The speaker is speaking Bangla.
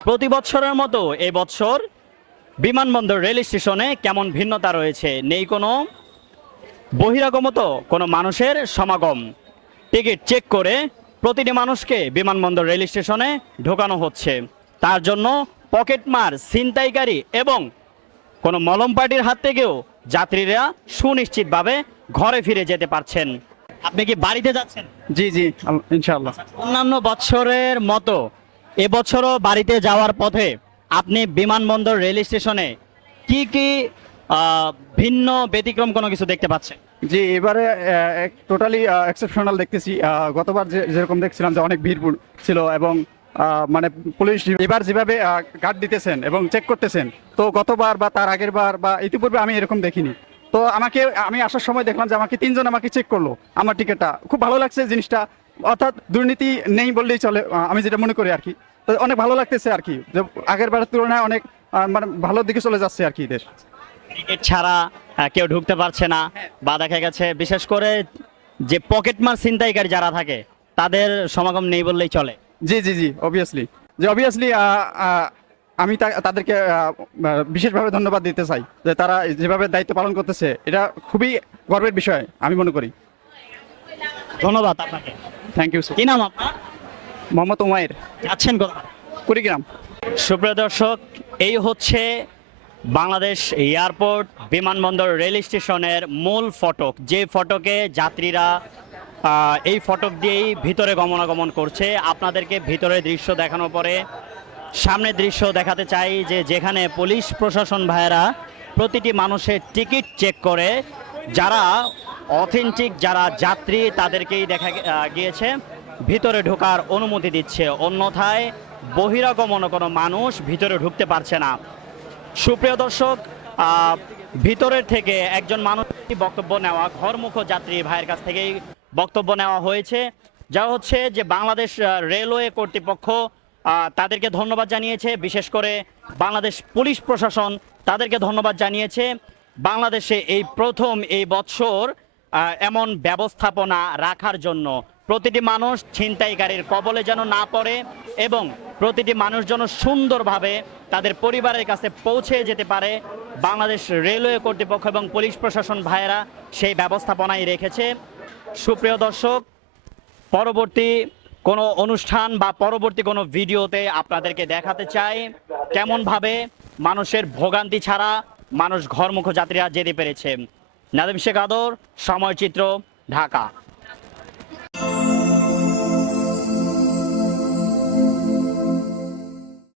প্রতি বছরের মতো এবছর বিমানবন্দর রেল স্টেশনে কেমন ভিন্নতা রয়েছে? নেই কোনো বহিরাগমত কোনো মানুষের সমাগম। টিকিট চেক করে প্রতিটি মানুষকে বিমানবন্দর রেল স্টেশনে ঢোকানো হচ্ছে। তার জন্য পকেটমার, ছিনতাইকারী এবং কোনো মলম পার্টির হাত থেকেও যাত্রীরা সুনিশ্চিতভাবে ঘরে ফিরে যেতে পারছেন। আপনি কি বাড়িতে যাচ্ছেন? জি জি, ইনশাআল্লাহ। অন্যান্য বছরের মতো এবছরও বাড়িতে যাওয়ার পথে আপনি বিমানবন্দর রেল স্টেশনে কি কি ভিন্ন ব্যতিক্রম কোনো কিছু দেখতে পাচ্ছেন? জি, এবারে টোটালি এক্সেপশনাল দেখতেছি। গতবার যেরকম দেখছিলাম যে অনেক ভিড় ছিল এবং মানে পুলিশ এবার যেভাবে গার্ড দিতেছেন এবং চেক করতেছেন, তো গতবার বা তার আগের বার বা ইতিপূর্বে আমি এরকম দেখিনি। তো আমি আসার সময় দেখলাম যে আমাকে তিনজন চেক করলো আমার টিকিটটা। খুব ভালো লাগছে জিনিসটা, অর্থাৎ দুর্নীতি নেই বললেই চলে, আমি যেটা মনে করি আর কি। তো অনেক ভালো লাগতেছে আর কি, যে আগের বারের তুলনায় অনেক মানে ভালো দিকে চলে যাচ্ছে আর কি দেশ। টিকিট ছাড়া কেউ ঢুকতে পারছে না, বা দেখা গেছে বিশেষ করে যে পকেটমার ছিনতাইকারী যারা থাকে তাদের সমাগম নেই বললেই চলে। জি জি জি, অবভিয়াসলি আমি তাদেরকে বিশেষভাবে ধন্যবাদ দিতে চাই যে তারা যেভাবে দায়িত্ব পালন করতেছে, এটা খুবই গর্বের বিষয় আমি মনে করি। ধন্যবাদ আপনাকে। Thank you. কি নাম আপনার? মোহাম্মদ উমায়ের, যাচ্ছেন কোথায়? কুড়িগ্রাম। সুপ্রিয় দর্শক, এই হচ্ছে বাংলাদেশ এয়ারপোর্ট বিমানবন্দর রেল স্টেশনের মূল ফটক, যে ফটকে যাত্রীরা এই ফটক দিয়েই ভিতরে গমনাগমন করছে। আপনাদেরকে ভিতরের দৃশ্য দেখানোর পরে সামনের দৃশ্য দেখাতে চাই, যে যেখানে পুলিশ প্রশাসন ভাইয়েরা প্রতিটি মানুষের টিকিট চেক করে, যারা অথেন্টিক যারা যাত্রী তাদেরকেই দেখা গিয়েছে ভিতরে ঢোকার অনুমতি দিচ্ছে, অন্যথায় বহিরাগমন কোনো মানুষ ভিতরে ঢুকতে পারছে না। সুপ্রিয় দর্শক, ভিতরের থেকে একজন মানুষ বক্তব্য নেওয়া, ঘরমুখ যাত্রী ভাইয়ের কাছ থেকেই বক্তব্য নেওয়া হয়েছে, যা হচ্ছে যে বাংলাদেশ রেলওয়ে কর্তৃপক্ষ তাদেরকে ধন্যবাদ জানিয়েছে, বিশেষ করে বাংলাদেশ পুলিশ প্রশাসন তাদেরকে ধন্যবাদ জানিয়েছে। বাংলাদেশে এই প্রথম এই বছর এমন ব্যবস্থাপনা রাখার জন্য, প্রতিটি মানুষ ছিনতাইকারীর কবলে যেন না পড়ে এবং প্রতিটি মানুষ যেন সুন্দরভাবে তাদের পরিবারের কাছে পৌঁছে যেতে পারে, বাংলাদেশ রেলওয়ে কর্তৃপক্ষ এবং পুলিশ প্রশাসন ভাইয়েরা সেই ব্যবস্থাপনাই রেখেছে। সুপ্রিয় দর্শক, পরবর্তী কোনো অনুষ্ঠান বা পরবর্তী কোনো ভিডিওতে আপনাদেরকে দেখাতে চাই কেমনভাবে মানুষের ভোগান্তি ছাড়া মানুষ ঘরমুখ যাত্রীরা যেতে পেরেছে। নাদিম শেখ আদর, সময়চিত্র, ঢাকা।